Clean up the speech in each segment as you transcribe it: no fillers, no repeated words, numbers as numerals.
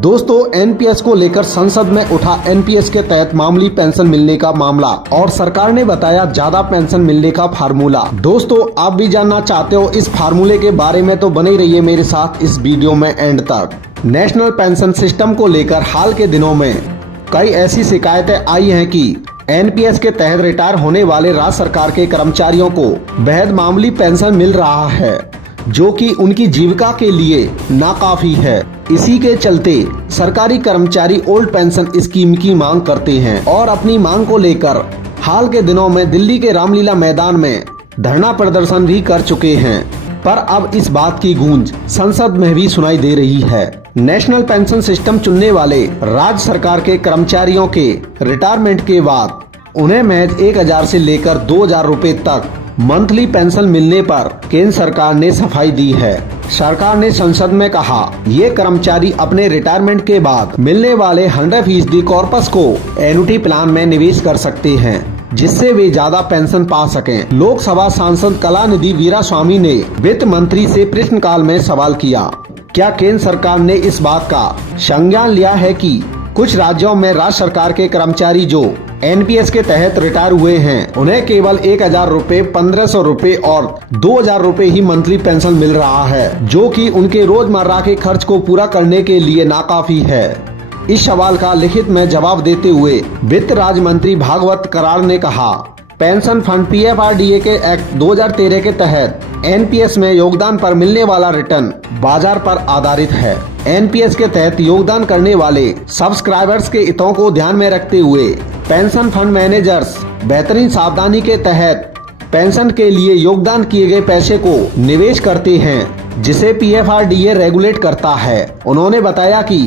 दोस्तों, एनपीएस को लेकर संसद में उठा एनपीएस के तहत मामूली पेंशन मिलने का मामला और सरकार ने बताया ज्यादा पेंशन मिलने का फार्मूला। दोस्तों, आप भी जानना चाहते हो इस फार्मूले के बारे में तो बने रहिए मेरे साथ इस वीडियो में एंड तक। नेशनल पेंशन सिस्टम को लेकर हाल के दिनों में कई ऐसी शिकायतें आई हैं कि एनपीएस के तहत रिटायर होने वाले राज्य सरकार के कर्मचारियों को बेहद मामूली पेंशन मिल रहा है, जो कि उनकी जीविका के लिए नाकाफी है। इसी के चलते सरकारी कर्मचारी ओल्ड पेंशन स्कीम की मांग करते हैं और अपनी मांग को लेकर हाल के दिनों में दिल्ली के रामलीला मैदान में धरना प्रदर्शन भी कर चुके हैं। पर अब इस बात की गूंज संसद में भी सुनाई दे रही है। नेशनल पेंशन सिस्टम चुनने वाले राज्य सरकार के कर्मचारियों के रिटायरमेंट के बाद उन्हें महज 1000 से लेकर 2000 रूपए तक मंथली पेंशन मिलने पर केंद्र सरकार ने सफाई दी है। सरकार ने संसद में कहा, ये कर्मचारी अपने रिटायरमेंट के बाद मिलने वाले 100% कॉर्पस को एन्युटी प्लान में निवेश कर सकते हैं, जिससे वे ज्यादा पेंशन पा सकें। लोकसभा सांसद कलानिधि वीरास्वामी ने वित्त मंत्री से प्रश्नकाल में सवाल किया, क्या केंद्र सरकार ने इस बात का संज्ञान लिया है कि कुछ राज्यों में राज्य सरकार के कर्मचारी जो एनपीएस के तहत रिटायर हुए हैं, उन्हें केवल 1000 रूपए, 1500 रूपए और 2000 रूपए ही मंथली पेंशन मिल रहा है, जो कि उनके रोजमर्रा के खर्च को पूरा करने के लिए नाकाफी है। इस सवाल का लिखित में जवाब देते हुए वित्त राज्य मंत्री भागवत कराड़ ने कहा, पेंशन फंड पीएफआरडीए के एक्ट 2013 के तहत एनपीएस में योगदान पर मिलने वाला रिटर्न बाजार पर आधारित है। एनपीएस के तहत योगदान करने वाले सब्सक्राइबर्स के हितों को ध्यान में रखते हुए पेंशन फंड मैनेजर्स बेहतरीन सावधानी के तहत पेंशन के लिए योगदान किए गए पैसे को निवेश करते हैं, जिसे पीएफआरडीए रेगुलेट करता है। उन्होंने बताया कि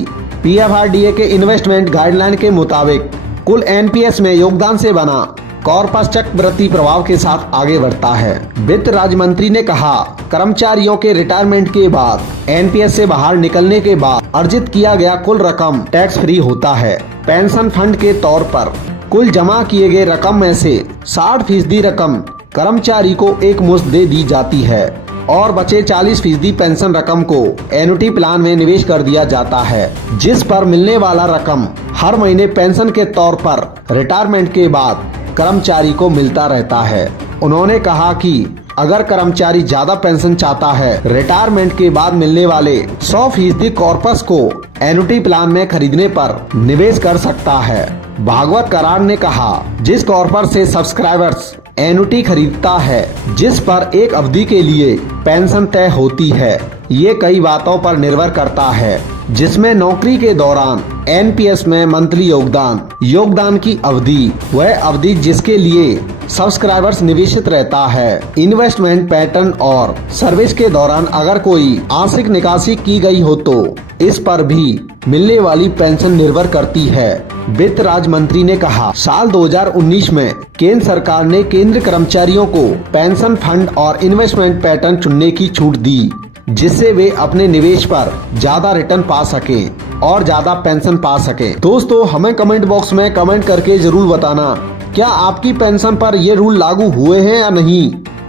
पीएफआरडीए के इन्वेस्टमेंट गाइडलाइन के मुताबिक कुल एनपीएस में योगदान से बना कॉर्पस चक्रवृद्धि प्रभाव के साथ आगे बढ़ता है। वित्त राज्य मंत्री ने कहा, कर्मचारियों के रिटायरमेंट के बाद एनपीएस से बाहर निकलने के बाद अर्जित किया गया कुल रकम टैक्स फ्री होता है। पेंशन फंड के तौर पर कुल जमा किए गए रकम में से 60% रकम कर्मचारी को एक मुश्त दे दी जाती है और बचे 40% पेंशन रकम को एन्युटी प्लान में निवेश कर दिया जाता है, जिस पर मिलने वाला रकम हर महीने पेंशन के तौर पर रिटायरमेंट के बाद कर्मचारी को मिलता रहता है। उन्होंने कहा कि अगर कर्मचारी ज्यादा पेंशन चाहता है, रिटायरमेंट के बाद मिलने वाले 100% कॉर्पस को एन्युटी प्लान में खरीदने पर निवेश कर सकता है। भागवत कराड़ ने कहा, जिस कॉर्पस से सब्सक्राइबर्स एन्युटी खरीदता है, जिस पर एक अवधि के लिए पेंशन तय होती है, ये कई बातों पर निर्भर करता है, जिसमें नौकरी के दौरान एनपीएस में मंथली योगदान की अवधि, वह अवधि जिसके लिए सब्सक्राइबर्स निवेशित रहता है, इन्वेस्टमेंट पैटर्न और सर्विस के दौरान अगर कोई आंशिक निकासी की गई हो तो इस पर भी मिलने वाली पेंशन निर्भर करती है। वित्त राज्य मंत्री ने कहा, साल 2019 में केंद्र सरकार ने केंद्रीय कर्मचारियों को पेंशन फंड और इन्वेस्टमेंट पैटर्न चुनने की छूट दी, जिससे वे अपने निवेश पर ज्यादा रिटर्न पा सके और ज्यादा पेंशन पा सके। दोस्तों, हमें कमेंट बॉक्स में कमेंट करके जरूर बताना, क्या आपकी पेंशन पर ये रूल लागू हुए हैं या नहीं।